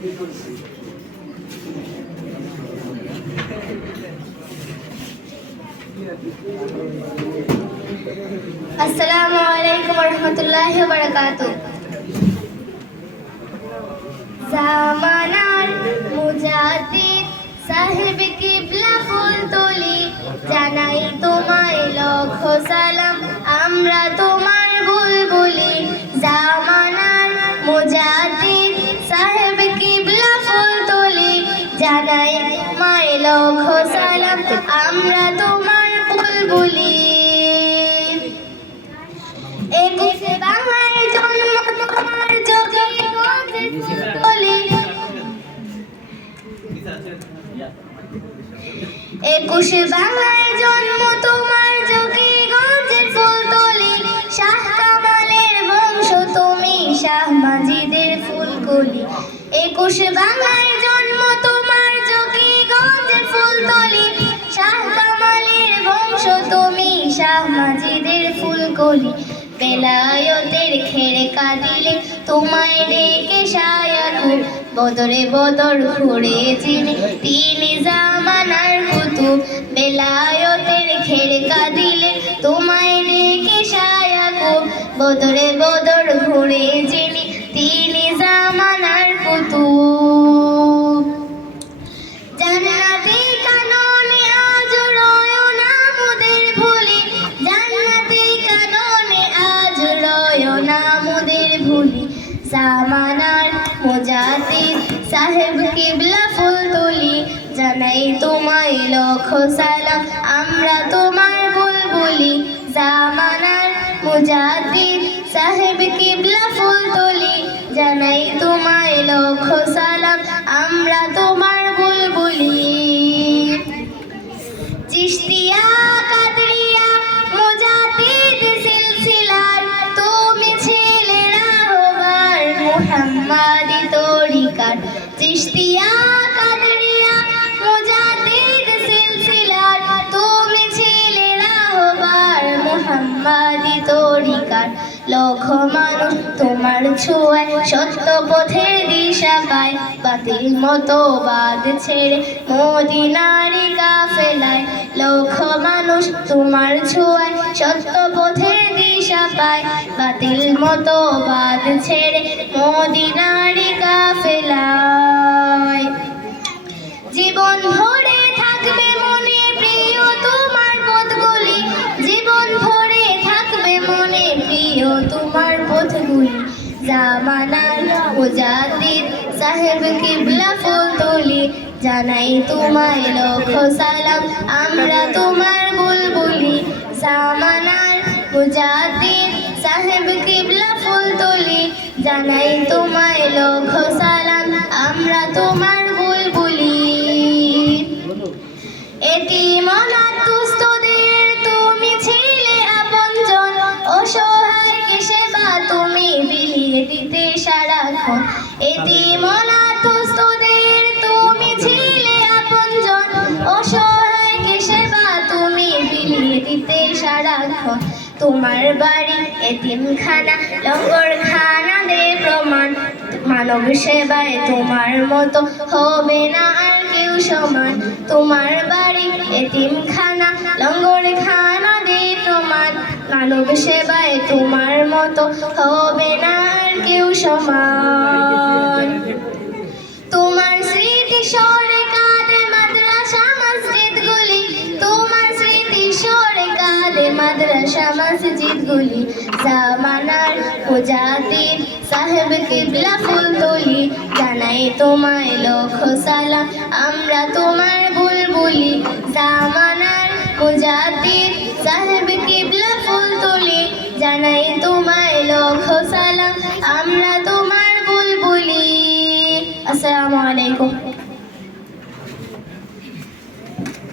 আসসালামু আলাইকুম ওয়া রাহমাতুল্লাহি ওয়া বারাকাতুহু। জামানার মুজাদ্দিদ সাহেব কিবলা ফুলতলি, জানাই তোমায় লক্ষ সালাম, আমরা তোমার বুলবুলি। জামানার মুজাদ্দিদ সাহেব কিবলা ফুলতলি, জানাই তোমায় লক্ষ সালাম, আমরা তোমার বুলবুলি। একুশে বাংলায় জন্ম তোমার, যোগীগঞ্জের ফুলতলি। একুশে বাংলায় জন্ম তোমার, যোগীগঞ্জের ফুলতলি। শাহ কামালের বংশ তুমি, শাহ মাজিদের ফুলকলি। একুশে বাংলায় জন্ম তোমার, যোগীগঞ্জের ফুলতলি। শাহ কামালের বংশ তুমি, শাহ মাজিদের ফুলকলি। বেলায়তের খেড়কা দিলে তোমায় ডেকে শায়াকুব, বদরে বদর ঘুরে যিনি তিনি জামানার কুতুব। বেলায়তের খেড়কা দিলে তোমায় ডেকে শায়াকুব, বদরে বদর ঘুরে যিনি তিনি জামানার কুতুব। জান্নাতি কাননে আজ রয়ো না মোদের ভুলি, জান্নাতি কাননে আজ রয়ো না মোদের ভুলি। জামানার মুজাদ্দিদ সাহেব কিবলা ফুলতলি, জানাই তোমায় লক্ষ সালাম, আমরা তোমার বুলবুলি। জামানার মুজাদ্দিদ সাহেব কিবলা ফুলতলি, জানাই তোমায় লক্ষ সালাম, আমরা তোমার বুলবুলি। চিশতিয়া কাদরিয়া মুজাদ্দিদ সিলসিলার, তুমি ছিলে রাহবার মুহাম্মাদি তরিকার। চিশতিয়া কাদরিয়া মুজাদ্দিদ সিলসিলার, তুমি ছিলে রাহবার মুহাম্মাদি তরিকার। লক্ষ মানুষ তোমার ছোঁয়ায় সত্য পথের দিশা পায়, বাতিল মতবাদ ছেড়ে মদিনারি কাফেলায়। লক্ষ মানুষ তোমার ছোঁয়ায় সত্য পথের দিশা পায়, বাতিল মতবাদ ছেড়ে মদিনারি কাফেলায়। জীবন ভরে থাকবে মনে প্রিয় তোমার পথগুলি, জীবন ভরে থাকবে মনে প্রিয় তোমার পথগুলি। জামানার মুজাদ্দিদ সাহেব কিবলা ফুলতলি, জানাই তোমায় লক্ষ সালাম, আমরা তোমার বুলবুলি। জামানার মুজাদ্দিদ সাহেব কিবলা ফুলতলি, জানাই তোমায় লক্ষ সালাম, আমরা তোমার বুলবুলি। এতিম অনাথ দুস্থদের তুমি ছিলে আপনজন, অসহায়কে সেবা তুমি বিলিয়ে দিতে সারাক্ষণ। এতিম অনাথ দুস্থদের তুমি ছিলে আপনজন, অসহায়কে সেবা তুমি বিলিয়ে দিতে সারাক্ষণ। তোমার বাড়ি এতিমখানা, লঙ্গরখানা দে প্রমাণ, মানব সেবায় তোমার মতো হবে না আর কেউ সমান। তোমার বাড়ি এতিমখানা, লঙ্গরখানা দে প্রমাণ, মানব সেবায় তোমার মতো হবে না আর কেউ সমান। তোমার স্মৃতি সরে কাঁদে মাদ্রাসা মসজিদগুলি, তোমার স্মৃতি সরে কাঁদে মাদ্রাসা মসজিদগুলি। জামানার মুজাদ্দিদ সাহেব কিবলা ফুলতলি, জানাই তোমায় লক্ষ সালাম, আমরা তোমার বুলবুলি। জামানার মুজাদ্দিদ সাহেব কিবলা ফুলতলি, জানাই তোমায় লক্ষ সালাম, আমরা তোমার বুলবুলি। আসসালামু আলাইকুম।